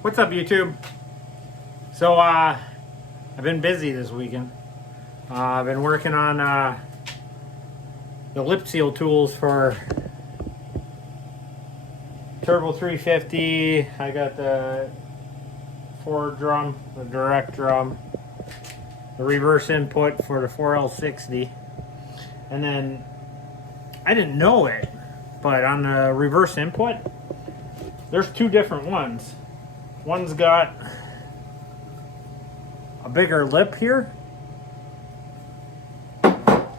What's up, YouTube? So I've been busy this weekend. I've been working on the lip seal tools for Turbo 350. I got the forward drum, the direct drum, the reverse input for the 4L60, and then I didn't know it, but on the reverse input there's two different ones. One's got a bigger lip here, and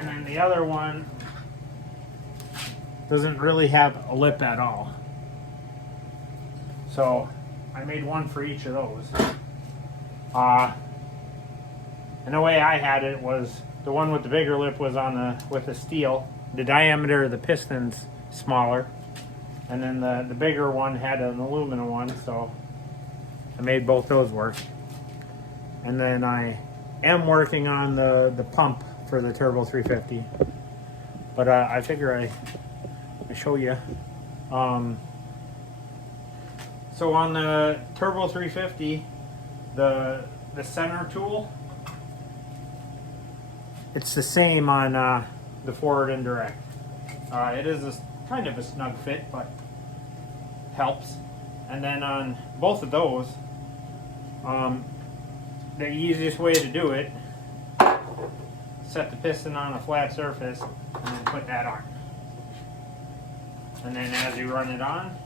then the other one doesn't really have a lip at all. So I made one for each of those. And the way I had it was the one with the bigger lip was on with the steel. The diameter of the piston's smaller, and then the bigger one had an aluminum one, so I made both those work. And then I am working on the pump for the Turbo 350, but I figure I show you. So on the Turbo 350, the center tool, it's the same on the forward and direct. It is kind of a snug fit, but helps. And then on both of those, the easiest way to do it, set the piston on a flat surface and then put that on. And then as you run it on,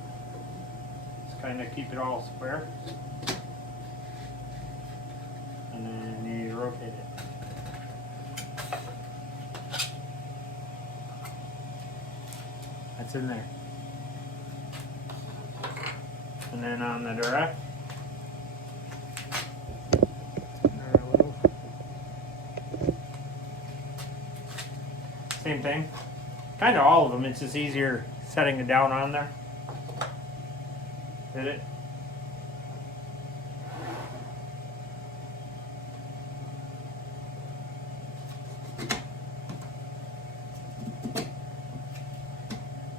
just kind of keep it all square. And then you rotate it. That's in there. And then on the direct, same thing. Kind of all of them. It's just easier setting it down on there. Hit it.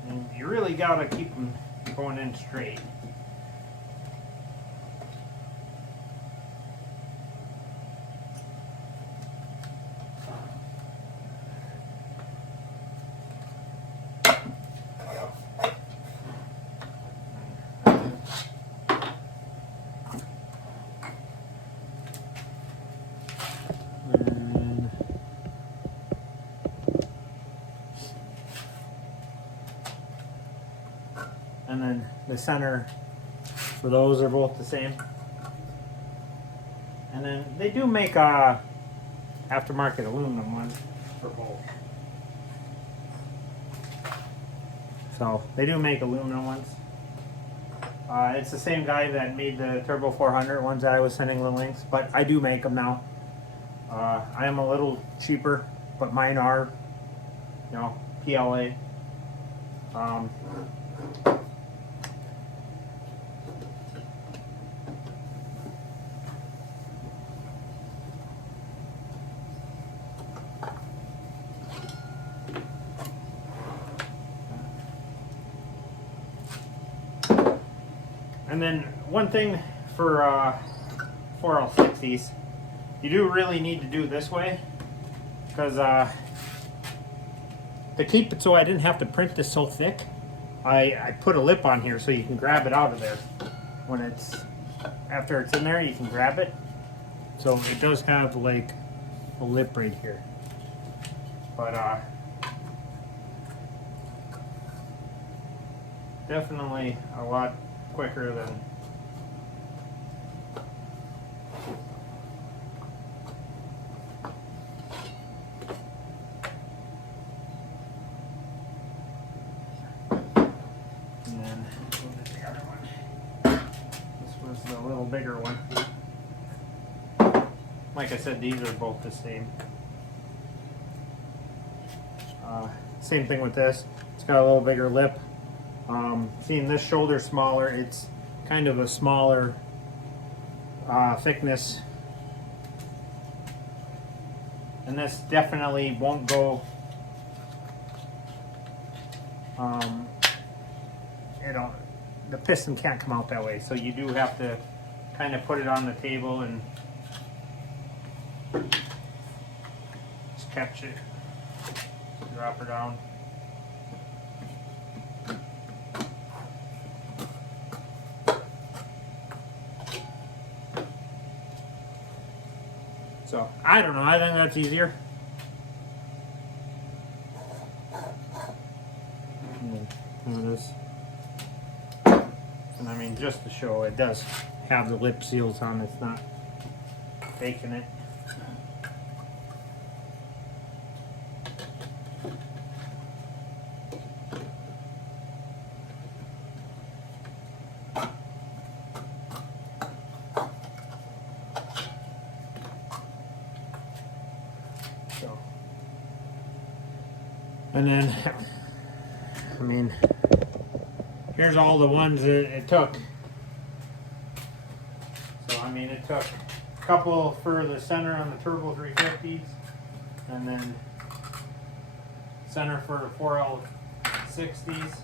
And you really gotta keep them going in straight. And then the center for those are both the same. And then they do make aftermarket aluminum ones for both. So they do make aluminum ones. It's the same guy that made the Turbo 400 ones that I was sending the links, but I do make them now. I am a little cheaper, but mine are, you know, PLA. And then one thing for 4L60s, you do really need to do this way, because to keep it so I didn't have to print this so thick, I put a lip on here so you can grab it out of there. When after it's in there, you can grab it. So it does have like a lip right here. But definitely a lot quicker than and then what is the other one? This was the little bigger one. Like I said, these are both the same. Same thing with this. It's got a little bigger lip. Seeing this shoulder smaller, it's kind of a smaller thickness, and this definitely won't go the piston can't come out that way. So you do have to kind of put it on the table and just catch it, drop her down. So I don't know, I think that's easier. There it is. And I mean, just to show, it does have the lip seals on, it's not faking it. So, and then, I mean, here's all the ones that it took. So I mean, it took a couple for the center on the Turbo 350s, and then center for the 4L60s,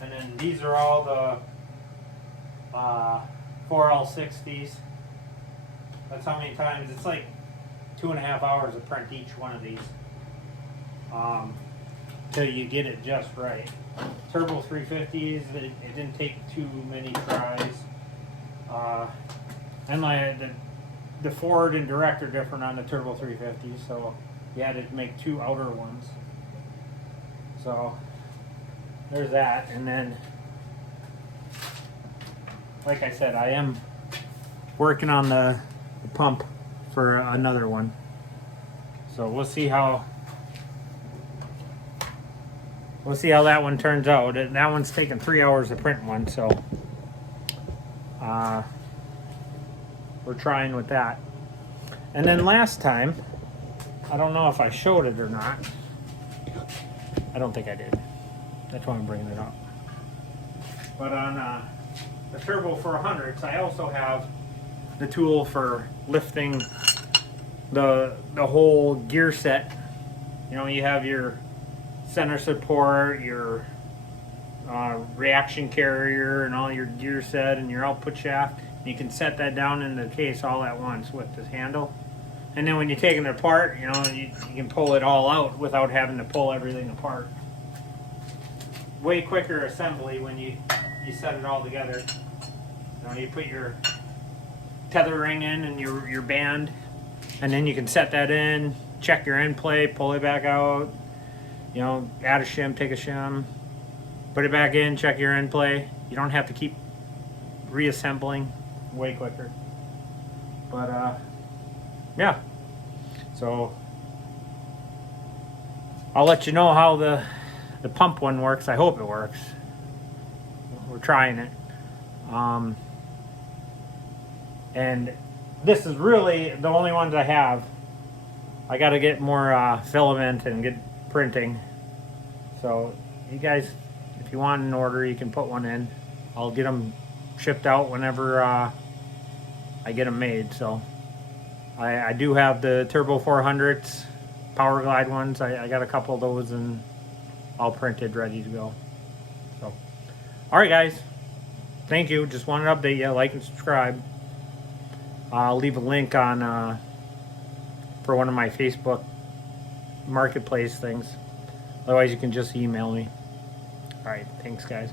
and then these are all the 4L60s. That's how many times. It's like 2.5 hours to print each one of these till you get it just right. Turbo 350s, it didn't take too many tries. And like the forward and direct are different on the Turbo 350, so you had to make 2 outer ones. So there's that. And then, like I said, I am working on the pump for another one. So we'll see how that one turns out. That one's taken 3 hours to print one, so we're trying with that. And then last time, I don't know if I showed it or not. I don't think I did. That's why I'm bringing it up. But on the Turbo 400s, I also have the tool for lifting the whole gear set. You know, you have your center support, your reaction carrier, and all your gear set and your output shaft. You can set that down in the case all at once with this handle. And then when you're taking it apart, you know, you can pull it all out without having to pull everything apart. Way quicker assembly when you set it all together. You know, you put your tether ring in and your band, and then you can set that in, check your end plate, pull it back out, you know, add a shim, take a shim, put it back in, check your end play. You don't have to keep reassembling. Way quicker. But yeah, so I'll let you know how the pump one works. I hope it works. We're trying it. And this is really the only ones I have. I got to get more filament and get printing. So you guys, if you want an order, you can put one in. I'll get them shipped out whenever I get them made. So I do have the Turbo 400s, Power Glide ones. I got a couple of those and all printed, ready to go. So, all right, guys. Thank you. Just wanted to update you. Like and subscribe. I'll leave a link on for one of my Facebook marketplace things. Otherwise, you can just email me. All right. Thanks, guys.